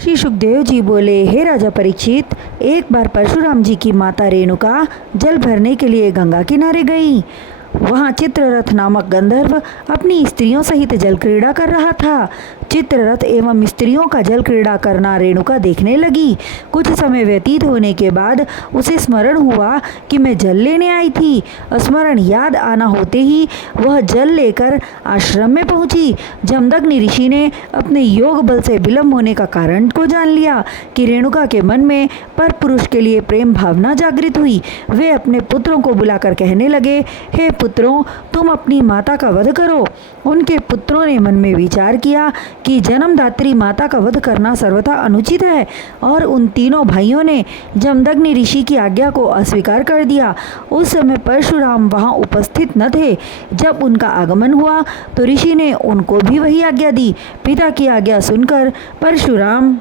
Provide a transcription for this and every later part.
श्री सुखदेव जी बोले, हे राजा परीक्षित, एक बार परशुराम जी की माता रेणुका जल भरने के लिए गंगा किनारे गई। वहाँ चित्ररथ नामक गंधर्व अपनी स्त्रियों सहित जल क्रीड़ा कर रहा था। चित्ररथ एवं स्त्रियों का जल क्रीड़ा करना रेणुका देखने लगी। कुछ समय व्यतीत होने के बाद उसे स्मरण हुआ कि मैं जल लेने आई थी। स्मरण याद आना होते ही वह जल लेकर आश्रम में पहुंची। जमदग्नि ऋषि ने अपने योग बल से विलंब होने का कारण को जान लिया कि रेणुका के मन में पर पुरुष के लिए प्रेम भावना जागृत हुई। वे अपने पुत्रों को बुलाकर कहने लगे, हे पुत्रों, तुम अपनी माता का वध करो। उनके पुत्रों ने मन में विचार किया कि जन्मदात्री माता का वध करना सर्वथा अनुचित है, और उन तीनों भाइयों ने जमदग्नि ऋषि की आज्ञा को अस्वीकार कर दिया। उस समय परशुराम वहां उपस्थित न थे। जब उनका आगमन हुआ तो ऋषि ने उनको भी वही आज्ञा दी। पिता की आज्ञा सुनकर परशुराम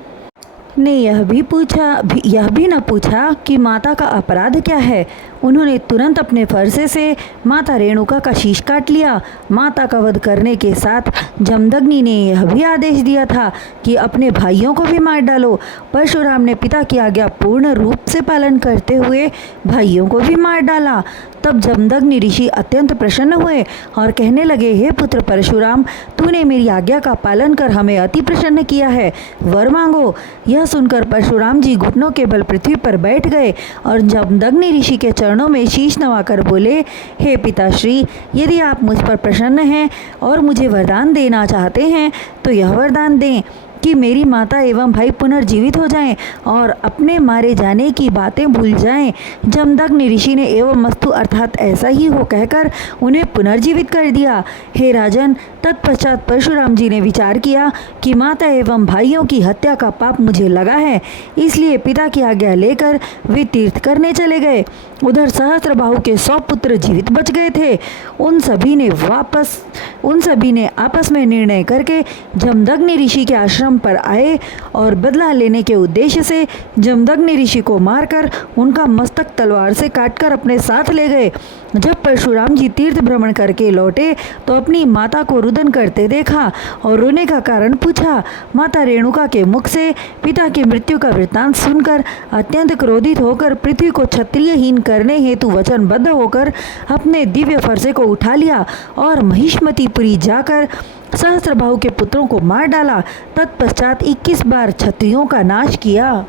ने यह भी न पूछा कि माता का अपराध क्या है। उन्होंने तुरंत अपने फरसे से माता रेणुका का शीश काट लिया। माता का वध करने के साथ जमदग्नि ने यह भी आदेश दिया था कि अपने भाइयों को भी मार डालो। परशुराम ने पिता की आज्ञा पूर्ण रूप से पालन करते हुए भाइयों को भी मार डाला। तब जमदग्नि ऋषि अत्यंत प्रसन्न हुए और कहने लगे, हे पुत्र परशुराम, तूने मेरी आज्ञा का पालन कर हमें अति प्रसन्न किया है, वर मांगो। यह सुनकर परशुराम जी घुटनों के बल पृथ्वी पर बैठ गए और जमदग्नि ऋषि के चरणों में शीश नवाकर बोले, हे पिताश्री, यदि आप मुझ पर प्रसन्न हैं और मुझे वरदान देना चाहते हैं तो यह वरदान दें कि मेरी माता एवं भाई पुनर्जीवित हो जाएं और अपने मारे जाने की बातें भूल जाएं। जमदग्नि ऋषि ने एवं मस्तु अर्थात ऐसा ही हो कहकर उन्हें पुनर्जीवित कर दिया। हे राजन, तत्पश्चात परशुराम जी ने विचार किया कि माता एवं भाइयों की हत्या का पाप मुझे लगा है, इसलिए पिता की आज्ञा लेकर वे तीर्थ करने चले गए। उधर सहस्त्रबाहु के 100 पुत्र जीवित बच गए थे। उन सभी ने आपस में निर्णय करके जमदग्नि ऋषि के आश्रम पर आए और बदला लेने के उद्देश्य से जमदग्नि ऋषि को मारकर उनका मस्तक तलवार से काटकर अपने साथ ले गए। जब परशुराम जी तीर्थ भ्रमण करके लौटे तो अपनी माता को रुदन करते देखा और रोने का कारण पूछा। माता रेणुका के मुख से पिता की मृत्यु का वृत्तांत सुनकर अत्यंत क्रोधित होकर पृथ्वी को क्षत्रियहीन करने हेतु वचनबद्ध होकर अपने दिव्य फरसे को उठा लिया और महिष्मतीपुरी जाकर सहस्त्रबाहु के पुत्रों को मार डाला। तत्पश्चात 21 बार क्षत्रियों का नाश किया।